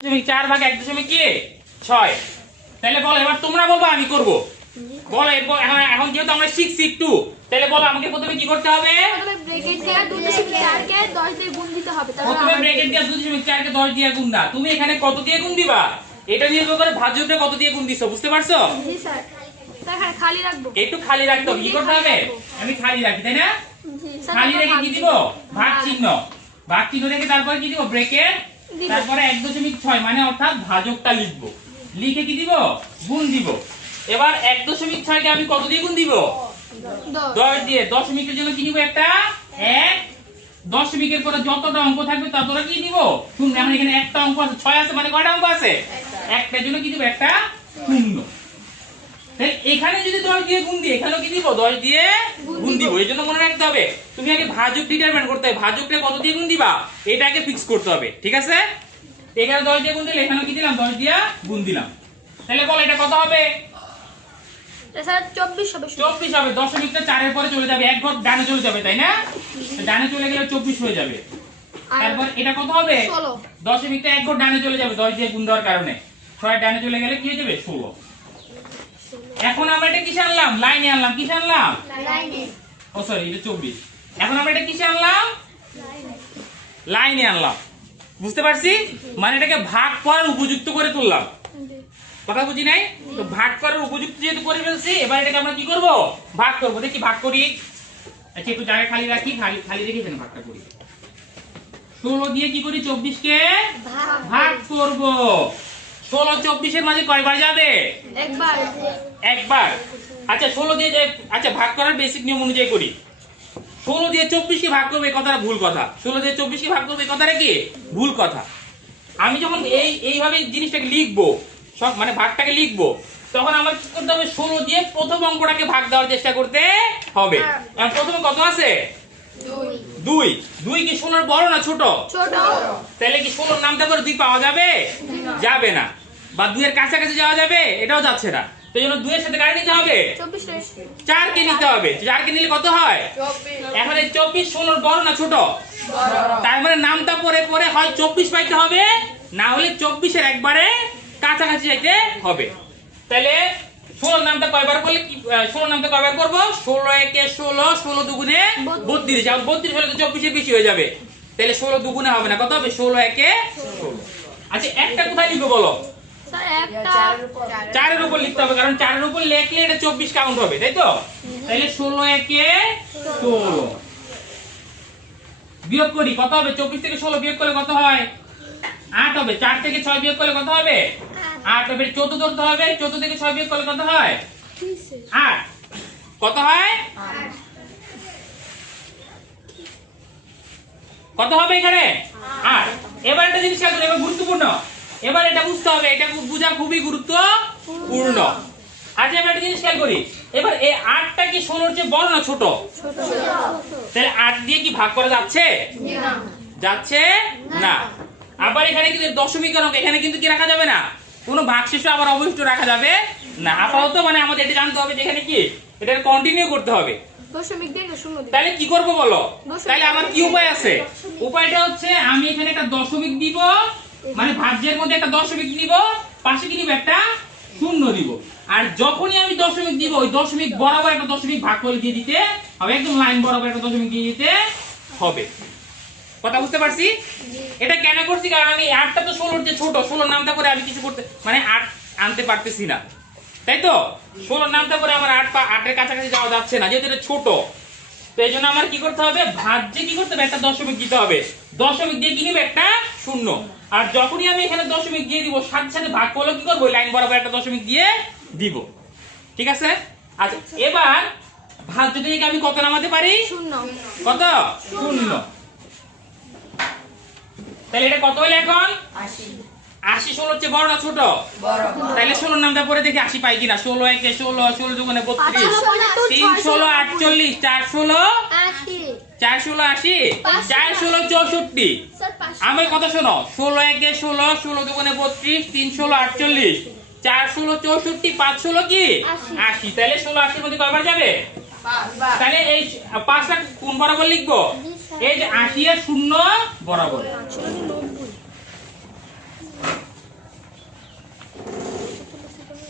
4 ভাগ 1.6 তাহলে বলো এবার তোমরা বলবা আমি করব বলো এরপর এখন যেহেতু আমরা শিখছি একটু তাহলে বলো আমাকে প্রথমে কি করতে হবে ব্র্যাকেট দিয়ে 2.4 কে 10 দিয়ে গুণ দিতে হবে প্রথমে ব্র্যাকেট দিয়ে 2.4 কে 10 দিয়ে গুণ দাও তুমি এখানে কত দিয়ে গুণ দিবা এটা নির্ভর করে ভাজ্যটা কত দিয়ে গুণ দিছো বুঝতে পারছো জি স্যার স্যার খালি রাখবো একটু খালি রাখতে হবে কি করতে হবে আমি খালি রাখি তাই না জি খালি রেখে কি দিব ভাগ চিহ্ন রেখে তারপরে কি দিব ব্র্যাকেট তারপরে 1.6 মানে অর্থাৎ ভাজকটা লিখবো লিখে কি দিব গুণ দিব এবার 1.6 কে আমি কত দিয়ে গুণ দিব 10 দিয়ে দশমিকের জন্য কি দিব একটা 1 দশমিকের পরে যতটা অঙ্ক থাকবে ততটা কি দিব শূন্য এখন এখানে একটা অঙ্ক আছে 6 আছে মানে কয়টা অঙ্ক আছে একটার জন্য কি দিব একটা শূন্য তাই এখানে যদি 10 দিয়ে গুণ দিই এখানেও কি দিব 10 দিয়ে গুণ দিব এজন্য মনে রাখতে হবে তুমি আগে ভাজক ডিটারমাইন করতে হবে ভাজকটা কত দিয়ে গুণ দিবা এটাকে ফিক্স করতে হবে ঠিক আছে এখানে 10 দিয়ে গুণ দিলে এখানেও কি দিলাম 10 দিয়ে গুণ দিলাম তাহলে বল এটা কত হবে স্যার 24 হবে 24 হবে দশমিকটা 4 এর পরে চলে যাবে এক ঘর ডানে চলে যাবে তাই না ডানে চলে গেলে 24 হয়ে যাবে তারপর এটা কত হবে 16 দশমিকটা এক ঘর ডানে চলে যাবে 10 দিয়ে গুণ দেওয়ার কারণে 6 ডানে চলে গেলে কি হয়ে যাবে 16 এখন আমরা এটা কিসে আনলাম লাইনে আনলাম কিসে আনলাম লাইনে ও সরি এটা 24 এখন আমরা এটা কিসে আনলাম লাইনে আনলাম বুঝতে পারছি মানে এটাকে ভাগ করার উপযুক্ত করে তুললাম কথা বুঝি নাই তো ভাগ করার উপযুক্ত যেহেতু করে ফেলছি এবার এটাকে আমরা কি করব ভাগ করব দেখি ভাগ করি আচ্ছা একটু জায়গা খালি রাখি খালি রেখে দেন ভাগটা করি 16 দিয়ে কি করি 24 কে ভাগ করব 16 24 এর মাঝে কয়বার যাবে একবার আচ্ছা 16 দিয়ে আচ্ছা ভাগ করার বেসিক নিয়ম অনুযায়ী করি 16 দিয়ে 24 কে ভাগ করবে এই কথাটা ভুল কথা 16 দিয়ে 24 কে ভাগ করবে এই কথাটা কি ভুল কথা আমি যখন এইভাবে জিনিসটাকে লিখবো সব মানে ভাগটাকে লিখবো তখন আমার কি করতে হবে 16 দিয়ে প্রথম অঙ্কটাকে ভাগ দেওয়ার চেষ্টা করতে হবে এখন প্রথমে কত আছে 2 কি 16 এর বড় না ছোট তাহলে কি 16 এর নামটা করে 2 পাওয়া যাবে যাবে না বা 2 এর কাছাকাছি যাওয়া যাবে এটাও যাচ্ছে না তো এই জন্য 2 এর সাথে কারে নিতে হবে 4 কে নিতে হবে 4 কে নিলে কত হয় এখন এই 24 16 এর বড় না ছোট তার মানে নামটা পরে পরে হয় 24 পাইতে হবে না হলে 24 এর একবারে কাছাকাছি যাইতে হবে তাহলে 16 নামটা কয়বার করলে কি 16 নামটা কয়বার করব 16 একে 16 16 দুগুণে 32 যখন 32 হলে তো 24 এর বেশি হয়ে যাবে তাহলে 16 দুগুণে হবে না কত হবে 16 একে 16 আচ্ছা একটা কোথায় লিখবো বলো স্যার একটা 4 এর উপর লিখতে হবে কারণ 4 এর উপর লিখলে এটা 24 কাউন্ট হবে তাই তো তাহলে 16 একে 16 বিয়োগ করি কত হবে 24 থেকে 16 বিয়োগ করলে কত হয় 8 হবে 4 থেকে 6 বিয়োগ করলে কত হবে 8 হবে 14 ধরতে হবে 14 থেকে 6 বিয়োগ করলে কত হয় 8 কত হয় 8 কত হবে এখানে 8 এবার একটা জিনিস খেয়াল করো এবার গুরুত্বপূর্ণ এবার এটা বুঝতে হবে এটা বোঝা খুবই গুরুত্বপূর্ণ আচ্ছা এবার একটা জিনিস খেয়াল করি এবার এই 8টা কি 16 এর চেয়ে বড় না ছোট তাহলে 8 দিয়ে কি ভাগ করা যাচ্ছে না যাচ্ছে না আবার এখানে কিন্তু দশমিক অঙ্ক এখানে কিন্তু কি রাখা যাবে না কোনো ভাগশেষ আবার অবশিষ্ট রাখা যাবে না আপাতত মানে আমাদের এটা জানতে হবে যে এখানে কি এটা কন্টিনিউ করতে হবে দশমিক দিয়ে শূন্য দিই তাহলে কি করব বলো তাহলে আমার কি উপায় আছে উপায়টা হচ্ছে আমি এখানে একটা দশমিক দিব মানে ভাজ্যের মধ্যে একটা দশমিক নিব পাশে কি নিব একটা শূন্য দিব আর যখনই আমি দশমিক দিব ওই দশমিক বরাবর একটা দশমিক ভাগ করে দিয়ে দিতে হবে একদম লাইন বরাবর একটা দশমিক দিয়ে দিতে হবে কথা বুঝতে পারছি এটা কেন করছি কারণ আমি 8টা তো 16 এর চেয়ে ছোট 16 নামটা করে আমি কিছু করতে মানে 8 আনতে পারতেছি না তাই তো 16 নামটা করে আমার 8 এর কাছাকাছি যাওয়া যাচ্ছে না যেহেতু এটা ছোট তো এইজন্য আমার কি করতে হবে ভাজ্যে কি করতে হবে একটা দশমিক দিতে হবে দশমিক দিয়ে কি নিব একটা শূন্য আর যখনই আমি এখানে দশমিক দিয়ে দিব সাথে সাথে ভাগ করলে কি করব লাইন বরাবর একটা দশমিক দিয়ে দিব ঠিক আছে আচ্ছা এবার ভাজ্য থেকে আমি কত নামাতে পারি শূন্য কত শূন্য তাহলে এটা কত হলো এখন 80 16 চেয়ে বড় না ছোট বড় তাহলে 16 নামটা পরে দেখি 80 পাই কিনা 16 একে 16 16 দুগুণে 32 3 16 48 4 16 4 16 80 4 16 64 আমি কত শোনো 16 একে 16 16 দুগুণে 32 3 16 48 4 16 64 5 16 কি 80 তাহলে 16 80 এর মধ্যে কয়বার যাবে 5 তাহলে এই 5টা কোন বরাবর লিখবো এই যে 80 এর শূন্য বরাবর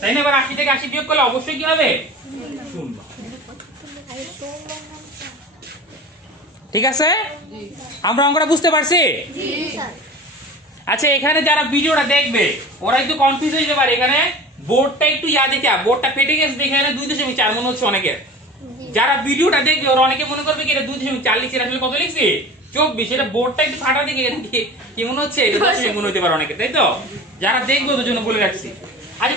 তাই না? এবার 80 থেকে 80 বিয়োগ করলে অবশ্যই কি হবে? 0। ঠিক আছে, আমরা অঙ্কটা বুঝতে পারছি? আচ্ছা, এখানে যারা ভিডিওটা দেখবে ওরা একটু কনফিউজ হয়ে যেতে পারে। এখানে বোর্ডটা একটু দেখা, বোর্ডটা ফেটে গেছে দেখে এখানে 2.4 মনে হচ্ছে অনেকের। যারা ভিডিওটা দেখবে ওরা অনেকে মনে করবে কি এটা 2.4 লিখছি, আসলে কত লিখছি? 24। এটা বোর্ডটা একটু ফাটা দেখে কি মনে হচ্ছে? এটা 10 মনে হতে পারে অনেকে, তাই তো? যারা দেখবে ওদের জন্য বলে রাখছি।